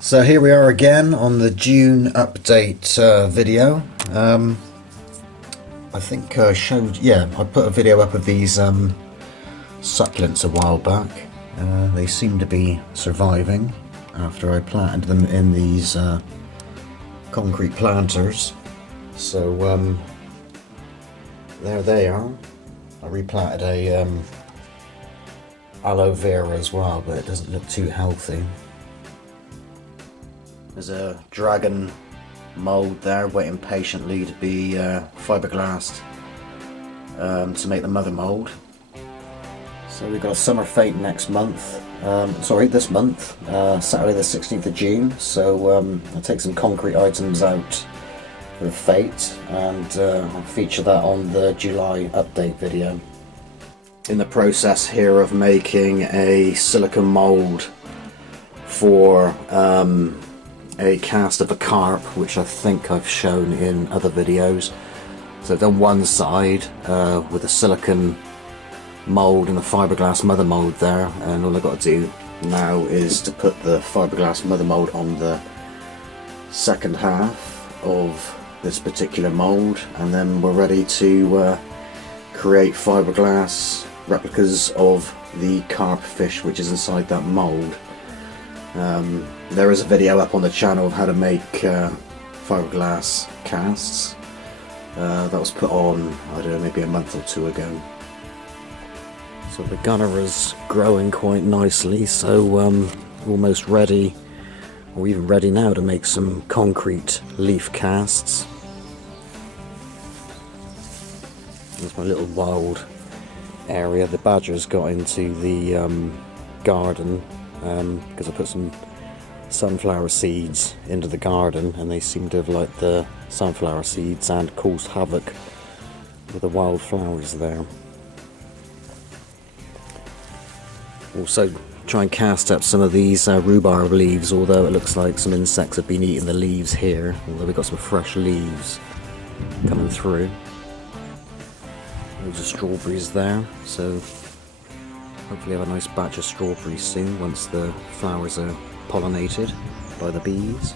So here we are again on the June update video. I think I showed, I put a video up of these succulents a while back. They seem to be surviving after I planted them in these concrete planters. So there they are. I replanted a aloe vera as well, but it doesn't look too healthy. There's a dragon mould there waiting patiently to be fiberglassed to make the mother mould. So we've got a summer fete next month, this month, Saturday the 16th of June. So I'll take some concrete items out for the fete and I'll feature that on the July update video. In the process here of making a silicone mould for a cast of a carp, which I think I've shown in other videos. So I've done one side with a silicone mould and a fiberglass mother mould there, and all I've got to do now is to put the fiberglass mother mould on the second half of this particular mould, and then we're ready to create fiberglass replicas of the carp fish which is inside that mould. There is a video up on the channel of how to make fiberglass casts. That was put on, I don't know, maybe a month or two ago. So the gunner is growing quite nicely, so almost ready, or even ready now, to make some concrete leaf casts. There's my little wild area. The badgers got into the garden because I put some sunflower seeds into the garden, and they seem to have liked the sunflower seeds and caused havoc with the wildflowers there. Also try and cast up some of these rhubarb leaves, although it looks like some insects have been eating the leaves here, although we've got some fresh leaves coming through. Loads of strawberries there, so hopefully have a nice batch of strawberries soon once the flowers are pollinated by the bees.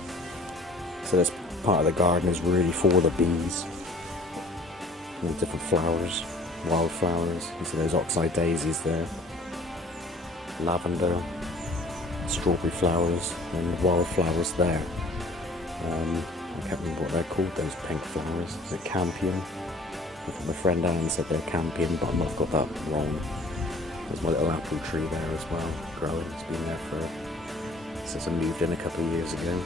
So this part of the garden is really for the bees. All different flowers, wildflowers. You see those oxeye daisies there, lavender, strawberry flowers, and wildflowers there. I can't remember what they're called, those pink flowers. Is it campion? I think my friend Anne said they're campion, but I might have got that wrong. There's my little apple tree there as well, growing. It's been there since I moved in a couple of years ago.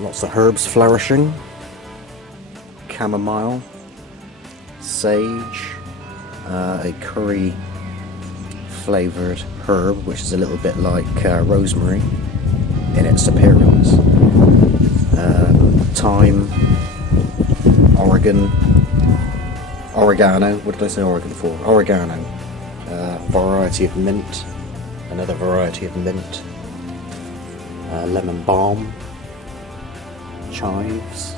Lots of herbs flourishing. Chamomile, sage, a curry flavoured herb, which is a little bit like rosemary in its appearance. Thyme, oregano, what did I say Oregon for? Oregano. Variety of mint, another variety of mint, lemon balm, chives,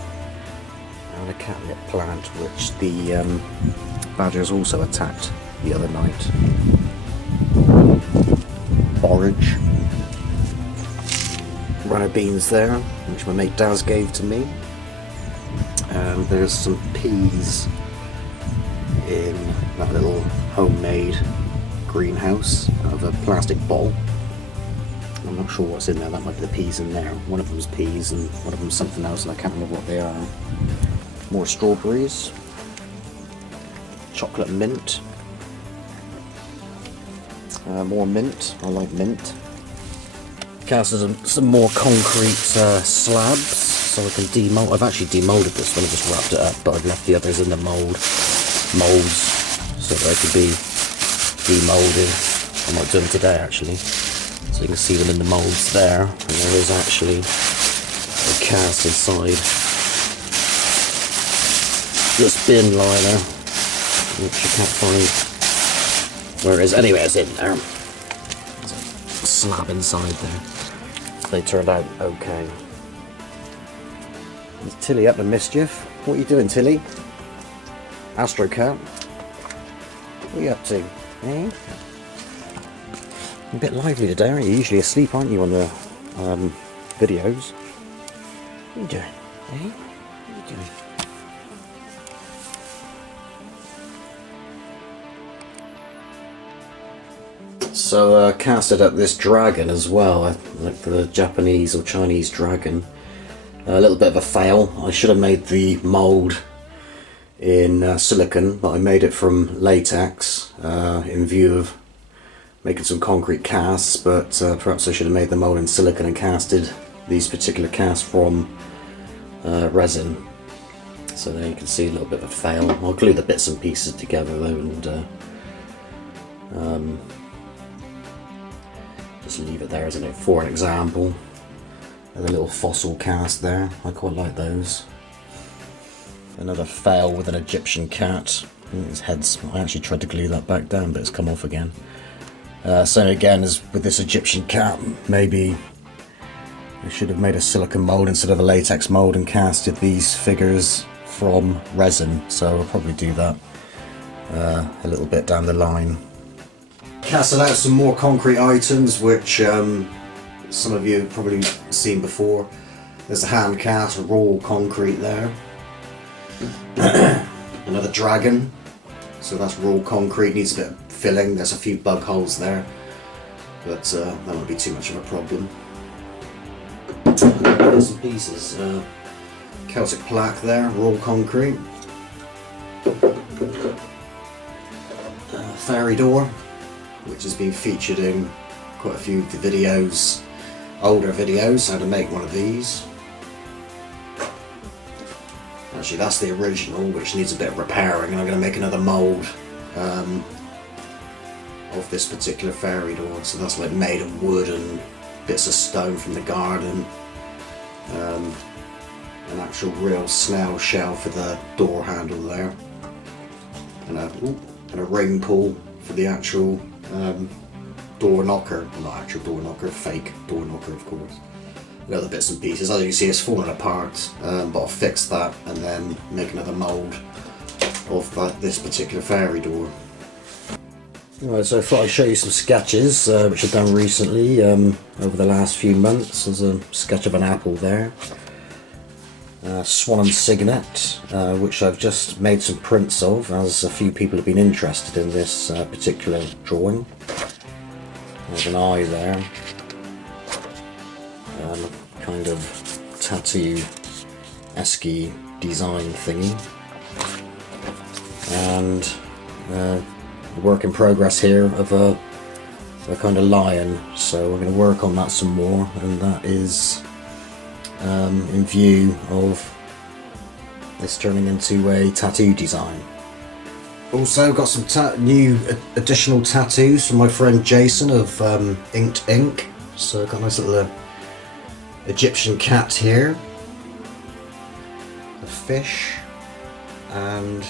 and a catnip plant which the badgers also attacked the other night. Borage, runner beans there, which my mate Daz gave to me, and there's some peas in that little homemade greenhouse out of a plastic bowl. I'm not sure what's in there. That might be the peas in there. One of them's peas and one of them's something else, and I can't remember what they are. More strawberries, chocolate mint, more mint. I like mint. Casted some more concrete slabs so I can demold. I've actually demolded this one. I just wrapped it up, but I've left the others in the molds so that they could be demolded. I might do them today actually, so you can see them in the molds there. And there is actually a cast inside this bin liner, which I can't find where it is. Anyway, it's in there. There's a slab inside there. They turned out okay. Is Tilly up to mischief? What are you doing, Tilly? Astro Cat? What are you up to? Eh? A bit lively today, aren't you? Usually asleep, aren't you, on videos. What are you doing? Eh? What are you doing? So casted up this dragon as well, like the Japanese or Chinese dragon. A little bit of a fail. I should have made the mould in silicon, but I made it from latex in view of making some concrete casts, but perhaps I should have made the mould in silicon and casted these particular casts from resin. So there you can see a little bit of a fail. I'll glue the bits and pieces together though, and just leave it there as for an example. And a little fossil cast there, I quite like those. Another fail with an Egyptian cat. His head's, I actually tried to glue that back down, but it's come off again. So again, as with this Egyptian cat, maybe I should have made a silicone mould instead of a latex mould and casted these figures from resin. So I'll probably do that a little bit down the line. Casted out some more concrete items, which some of you have probably seen before. There's a hand cast raw concrete there. Another dragon, so that's raw concrete, needs a bit of filling. There's a few bug holes there, but that won't be too much of a problem. Bits and pieces. Celtic plaque there, raw concrete. Fairy door, which has been featured in quite a few of the videos, older videos, how to make one of these. Actually, that's the original, which needs a bit of repairing, and I'm going to make another mould of this particular fairy door. So that's like made of wood and bits of stone from the garden. An actual real snail shell for the door handle there, and a ring pull for the actual door knocker. Well, not actual door knocker, fake door knocker, of course. The other bits and pieces, as you can see, it's falling apart, but I'll fix that and then make another mould of this particular fairy door. Right, so I thought I'd show you some sketches which I've done recently over the last few months. There's a sketch of an apple there. Swan and Signet, which I've just made some prints of, as a few people have been interested in this particular drawing. There's an eye there. Kind of tattoo-esque design thingy. And a work in progress here of a kind of lion. So we're going to work on that some more, and that is in view of this turning into a tattoo design. Also got some new additional tattoos from my friend Jason of Inked Ink. So got a nice little Egyptian cat here, a fish, and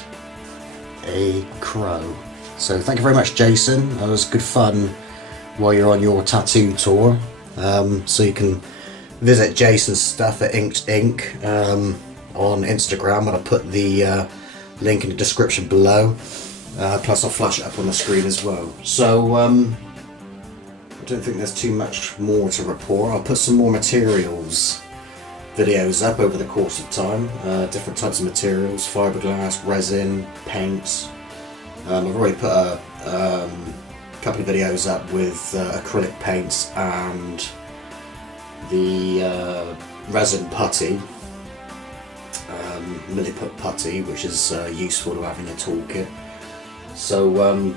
a crow. So thank you very much, Jason. That was good fun while you're on your tattoo tour. So you can visit Jason's stuff at Inked Ink on Instagram, and I'll put the link in the description below. Plus I'll flash it up on the screen as well. So I don't think there's too much more to report. I'll put some more materials videos up over the course of time. Different types of materials, fiberglass, resin, paint. I've already put a couple of videos up with acrylic paints and the resin putty, milliput putty, which is useful to have in your toolkit. So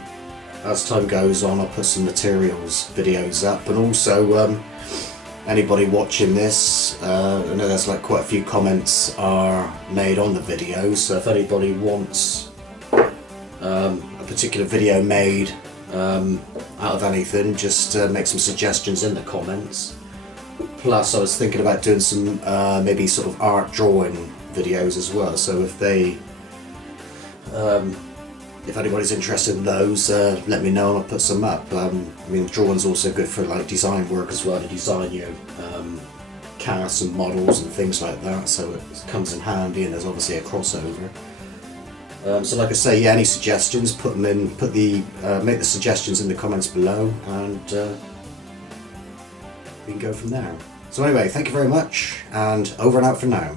as time goes on, I'll put some materials videos up, and also anybody watching this, I know there's like quite a few comments are made on the video, so if anybody wants a particular video made out of anything, just make some suggestions in the comments. Plus I was thinking about doing some maybe sort of art drawing videos as well, so if anybody's interested in those, let me know and I'll put some up. I mean, drawing's also good for like design work as well, to design your casts and models and things like that, so it comes in handy, and there's obviously a crossover. So like I say, yeah, any suggestions, put them in, make the suggestions in the comments below, and we can go from there. So anyway, thank you very much, and over and out for now.